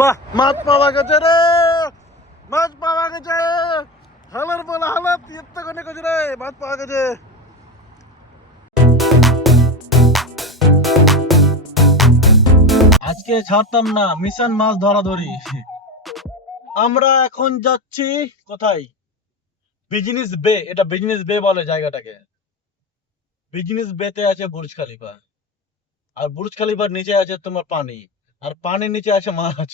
বাহ, মাছ পাওয়া গেছে রে, মাছ পাওয়া গেছে। হালার বলা হালাত এত কোনে গেছে রে, মাছ পাওয়া গেছে। আজকে ছাড়তাম না, মিশন মাছ ধরা ধরি। আমরা এখন যাচ্ছি কোথায়? বিজনেস বে। এটা বিজনেস বে বলে জায়গাটাকে। বিজনেস বেতে আছে বুর্জ খলিফা, আর বুর্জ খলিফার নিচে আছে তোমার পানি, আর পানির নিচে আছে মাছ,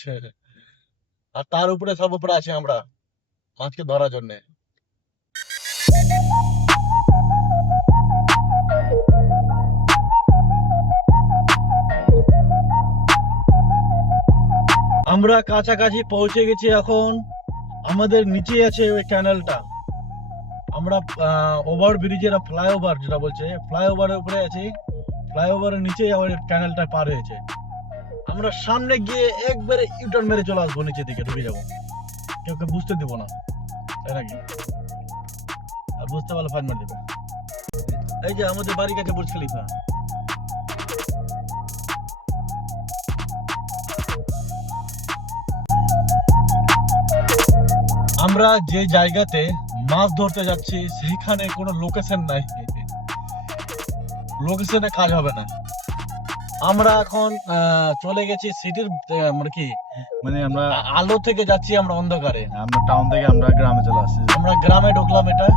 আর তার উপরে সব উপরে আছে আমরা মাছকে ধরার জন্য। আমরা কাছাকাছি পৌঁছে গেছি এখন। আমাদের নিচে আছে ওই ক্যানেলটা। আমরা ওভার ব্রিজের ফ্লাইওভার যেটা বলছে, ফ্লাইওভারের উপরে আছি। ফ্লাইওভারের নিচে আমাদের ক্যানেলটা পার হয়েছে। আমরা সামনে গিয়ে একবারে ইউটার্ন মেরে চলে আসবো, নিচের দিকে ঢুকে যাবো। কেউ বুঝতে দিব না, তাই নাকি? আর বুঝতে পারলে ফাইন মার দেবে। এই যে আমাদের বাড়ির কাছে বুর্জ খলিফা। আমরা যে জায়গাতে মাছ ধরতে যাচ্ছি সেখানে কোনো লোকেশন নাই, লোকেশনে কাজ হবে না। আমরা এখন চলে গেছি সিটির, মানে কি, মানে আমরা আলো থেকে যাচ্ছি আমরা অন্ধকারে। আমরা টাউন থেকে আমরা গ্রামে চলে আসছি, আমরা গ্রামে ঢুকলাম। এটা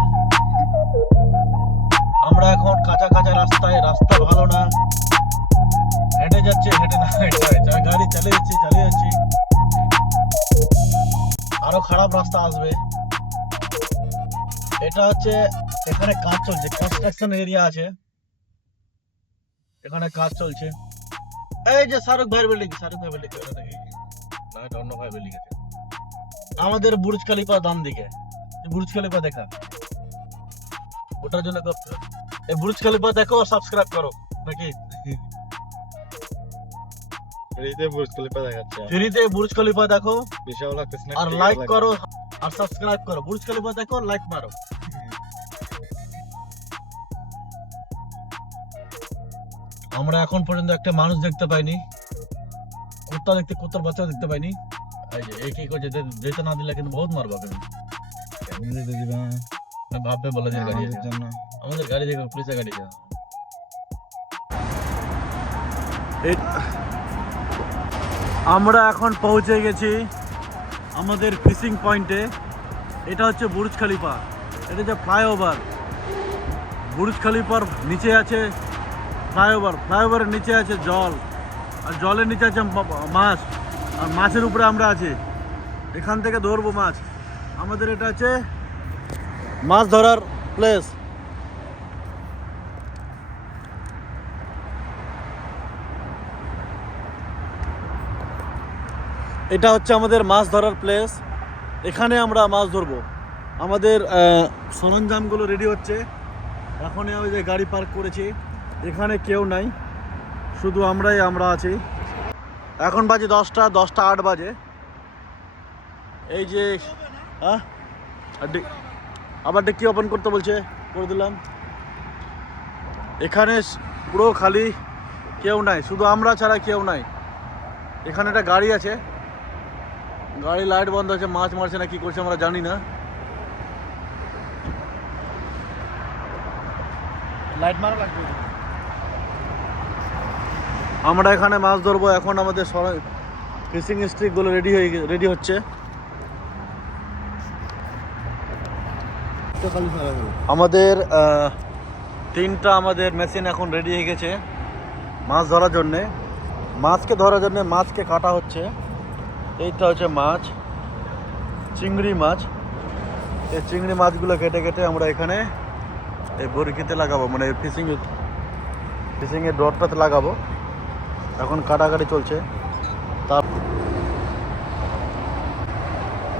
আমরা এখন কাঁচা কাঁচা রাস্তায়, রাস্তা ভালো না, হেঁটে যাচ্ছে, হেঁটে না গাড়ি চালিয়ে যাচ্ছি। আরো খারাপ রাস্তা আসবে। এটা হচ্ছে, এখানে কাজ চলছে, কনস্ট্রাকশন এরিয়া আছে, এখানে কাজ চলছে। এই যে শাহরুখ ভাই বিল্ডিং, শাহরুখ ভাই বিল্ডিং না, এটা অন্য ভাই বিল্ডিং আছে। আমাদের বুর্জ খলিফা দাম দিকে, বুর্জ খলিফা দেখা, ওটার জন্য এই বুর্জ খলিফা দেখো আর সাবস্ক্রাইব করো নাকি? ফ্রিতে বুর্জ খলিফা দেখাচ্ছে, ফ্রিতে বুর্জ খলিফা দেখো, বিশাল লাগতেছে না? আর লাইক করো আর সাবস্ক্রাইব করো। বুর্জ খলিফা দেখো, লাইক মারো। আমরা এখন পর্যন্ত একটা মানুষ দেখতে পাইনি, কুত্তার বাচ্চা দেখতে পাইনি। এই যে এই কি করছে, যেতে না দিলে কিন্তু বহুত মারবা। ভাববে বলে যে গাড়ি জন্য, আমাদের গাড়ি দেখো, পুলিশের গাড়ি যা। আমরা এখন পৌঁছে গেছি আমাদের ফিশিং পয়েন্টে। এটা হচ্ছে বুর্জ খলিফা, এটা হচ্ছে ফ্লাইওভার। বুর্জ খলিফার নিচে আছে ফ্লাইওভার, ফ্লাইওভারের নিচে আছে জল, আর জলের নিচে আছে মাছ, আর মাছের উপরে আমরা আছি। এখান থেকে ধরবো মাছ। আমাদের এটা আছে মাছ ধরার প্লেস। এটা হচ্ছে আমাদের মাছ ধরার প্লেস, এখানে আমরা মাছ ধরবো। আমাদের সরঞ্জামগুলো রেডি হচ্ছে। এখনই আমি যে গাড়ি পার্ক করেছি, এখানে কেউ নাই, শুধু আমরা আছি। এখন বাজে 10টা 8 বাজে। এই যে আবার ডিক্কি ওপেন করতে বলছে, করে দিলাম। এখানে পুরো খালি, কেউ নাই, শুধু আমরা ছাড়া কেউ নাই। এখানে একটা গাড়ি আছে, গাড়ি লাইট বন্ধ আছে, মাছ মারছে না কি করছে আমরা জানি না। লাইট মারা লাগবে। আমরা এখানে মাছ ধরবো। এখন আমাদের ফিশিং স্ট্রিকগুলো রেডি হচ্ছে। আমাদের 3টা আমাদের মেশিন এখন রেডি হয়ে গেছে মাছ ধরার জন্যে। মাছকে ধরার জন্য মাছকে কাটা হচ্ছে। এইটা হচ্ছে মাছ, চিংড়ি মাছ। এই চিংড়ি মাছগুলো কেটে কেটে আমরা এখানে এই বড়িতে লাগাবো, মানে ফিশিংয়ের ডটটাতে লাগাবো। এখন কাটাকাটি চলছে। তার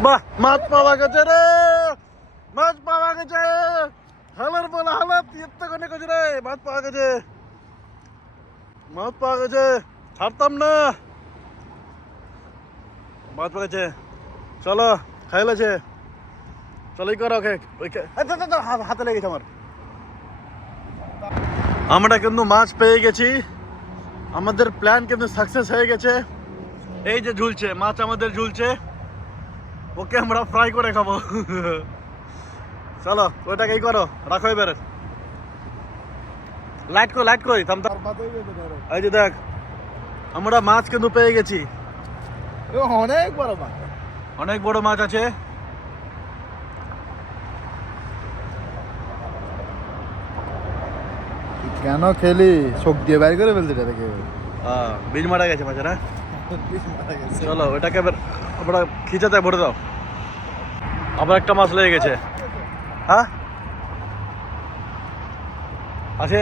বাহ, মাছ পাওয়া গেছে রে, মাছ পাওয়া গেছে। হালার বলা হালাত এত কোনে গেছে রে, মাছ পাওয়া গেছে, মাছ পাওয়া গেছে। ছাড়তাম না, মাছ পাওয়া গেছে। চলো খাইলেছে, চলো করো। হাতে লেগেছে আমার। আমরা কিন্তু মাছ পেয়ে গেছি, আমাদের প্ল্যান কিন্তু সাকসেস হয়ে গেছে। এই যে ঝুলছে মাছ, আমাদের ঝুলছে, ওকে আমরা ফ্রাই করে খাবো। চলো ওইটাকেই করো, রাখো এবার। লাইট কই থাম। এই যে দেখ, আমরা মাছ কিন্তু পেয়ে গেছি, অনেক বড় মাছ, অনেক বড় মাছ আছে। কেন খেলি চোখ দিয়ে বাইর করে ফেলতে দেখে বীজ মারা গেছে মাছের। হ্যাঁ চলো ওটাকে এবার আমরা খিচাতে ভরে দাও। আবার একটা মাছ লেগে গেছে। হ্যাঁ আছে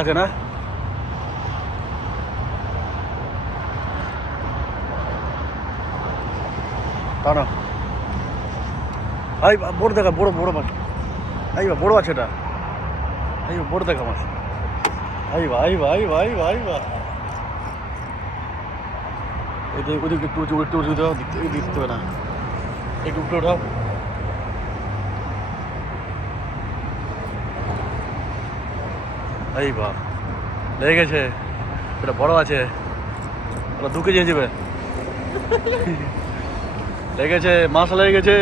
আছে না? টানো। এই বড় দেখা, বড় বড় মাছ। এই বড় আছে এটা। এই বড় দেখা মাছ। এই ভাই ভাই ভাই ভাই ভাই, এটা ওদিকে একটু একটু দাও, দিতে হবে না, একটু একটু ওঠাও। এই বা লেগে গেছে, এটা বড় আছে, ওটা 2 কেজি হয়ে যাবে। লেগেছে, মাছ লেগে গেছে।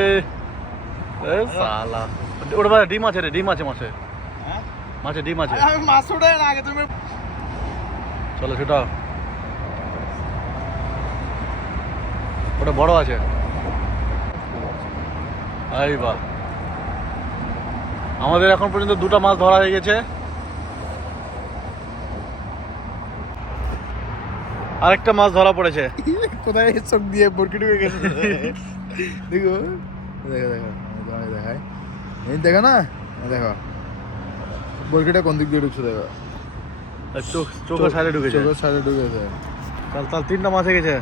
সালা ওটা ভাই ডিম আছে রে, ডিম আছে মাছে, মাছে ডিম আছে। আমি মাছ উঠাই না আগে তুমি। চলো সেটা, ওটা বড় আছে। এই বা আমাদের এখন পর্যন্ত 2টা মাছ ধরা হয়ে গেছে, আরেকটা মাছ ধরা পড়েছে। কোথায় চোখ দিয়ে বরকি ঢুকে গেছে। দেখো দেখো দেখো, আমি দেখাই, এই দেখো না, দেখো বরকিটা কোন দিক দিয়ে ঢুকছে, দেখো চোখের সাইডে ঢুকেছে, চোখের সাইডে ঢুকেছে। তাহলে 3টা মাছ হয়ে গেছে।